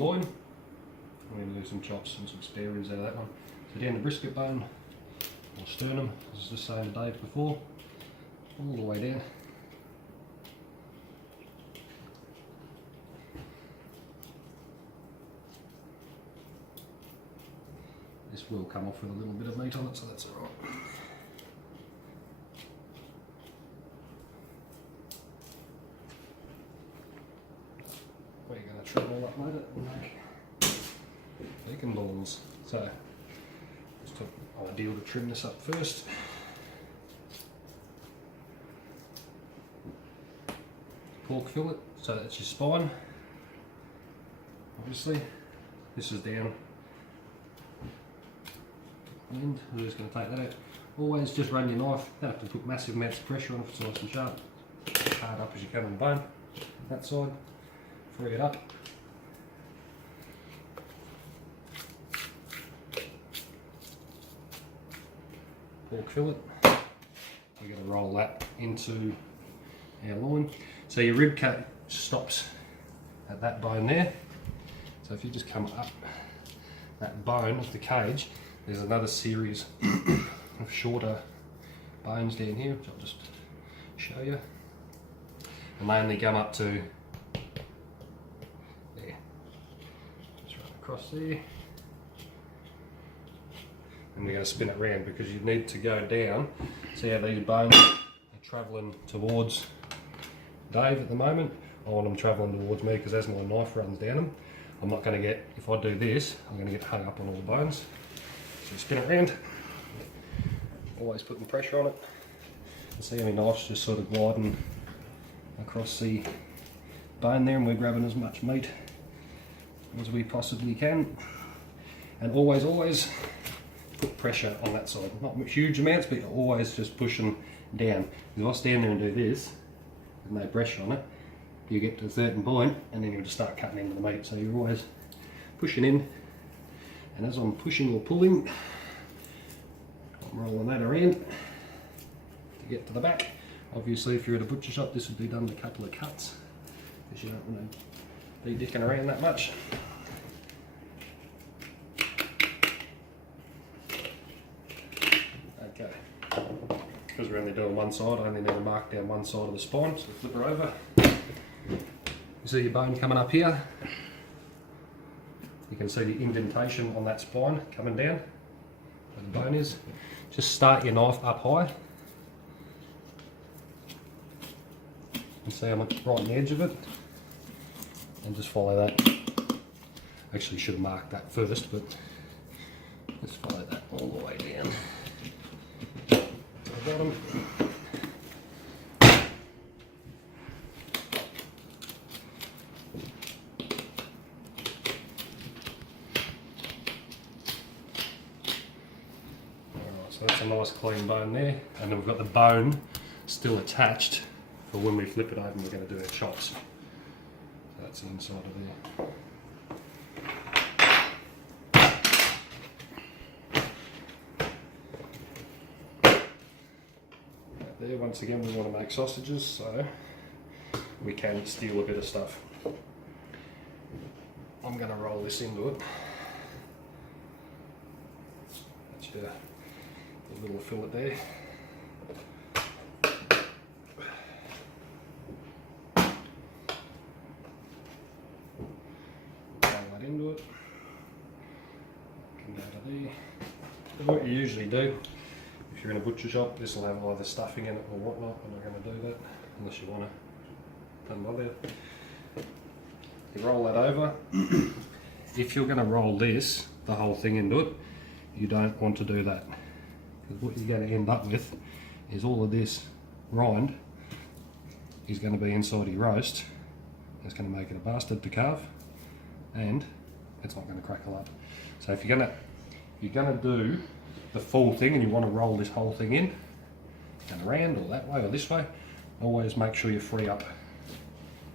loin. I'm going to do some chops and some spare ribs out of that one. So down the brisket bone, or sternum, as I was just saying the day before, all the way down. This will come off with a little bit of meat on it, so that's alright. We're going to trim all up later and make bacon balls. So it's ideal to trim this up first. Pork fillet, so that's your spine. Obviously, this is down. And we're just going to take that out. Always just run your knife, don't have to put massive amounts of pressure on it if it's nice and sharp. Hard up as you can on the bone. That side, free it up. Pork fillet, we're going to roll that into our loin. So your rib cut stops at that bone there. So if you just come up that bone of the cage, there's another series of shorter bones down here, which I'll just show you. And they only come up to there. Just run across there. And we're going to spin it round because you need to go down. See how these bones are travelling towards Dave at the moment? I want them travelling towards me because as my knife runs down them, I'm not going to get, if I do this, I'm going to get hung up on all the bones. So spin it round, always putting pressure on it. And see how my knife's just sort of gliding across the bone there, and we're grabbing as much meat as we possibly can. And always put pressure on that side. Not huge amounts, but always just pushing down. If I stand there and do this, with no pressure on it, you get to a certain point and then you just start cutting into the meat. So you're always pushing in, and as I'm pushing or pulling, I'm rolling that around to get to the back. Obviously if you're at a butcher shop, this would be done in a couple of cuts because you don't want to be dicking around that much. Okay, because we're only doing one side, I only need to mark down one side of the spine, so flip her over. You see your bone coming up here. You can see the indentation on that spine coming down where the bone is. Just start your knife up high. You see I'm right on the edge of it, and just follow that. Actually should have marked that first, but just follow that all the way down to the bottom. So that's a nice clean bone there, and then we've got the bone still attached for when we flip it over and we're going to do our chops. So that's the inside of there. There, once again, we want to make sausages, so we can steal a bit of stuff. I'm going to roll this into it. That's your little fillet there. Roll that into it. Come down to there. And what you usually do, if you're in a butcher shop, this will have either stuffing in it or whatnot, but I'm going to do that unless you want to. Don't bother. You roll that over. If you're going to roll this, the whole thing into it, you don't want to do that. Because what you're going to end up with is all of this rind is going to be inside your roast. It's going to make it a bastard to carve, and it's not going to crackle up. So if you're going to do the full thing and you want to roll this whole thing in and around, or that way or this way, always make sure you free up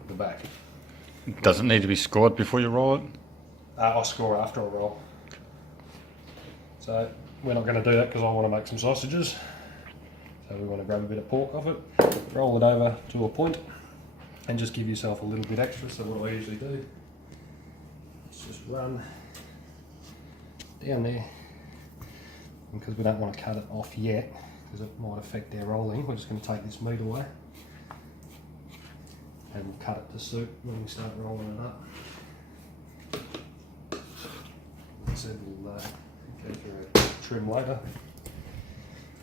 the back. Does it need to be scored before you roll it? I'll score after I roll. So we're not going to do that because I want to make some sausages. So we want to grab a bit of pork off it, roll it over to a point, and just give yourself a little bit extra. So what I usually do, just run down there. And because we don't want to cut it off yet, because it might affect our rolling, we're just going to take this meat away. And we'll cut it to suit when we start rolling it up. So we'll go for a trim later.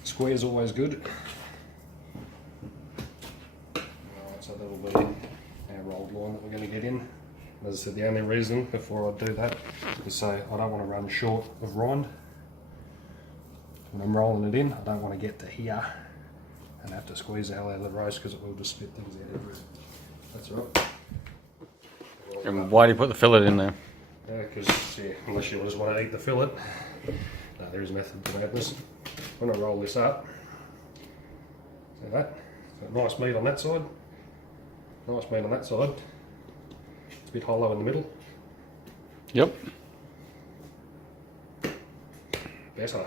Square's always good. Alright, so that'll be our rolled loin that we're going to get in. As I said, the only reason before I do that is so I don't want to run short of rind. When I'm rolling it in, I don't want to get to here and have to squeeze the hell out of the roast because it will just spit things out everywhere. That's right. And why do you put the fillet in there? Because unless you just want to eat the fillet, no, there is a method to madness. When I roll this up, see that? So nice meat on that side, nice meat on that side. It's a bit hollow in the middle. Yep. Better.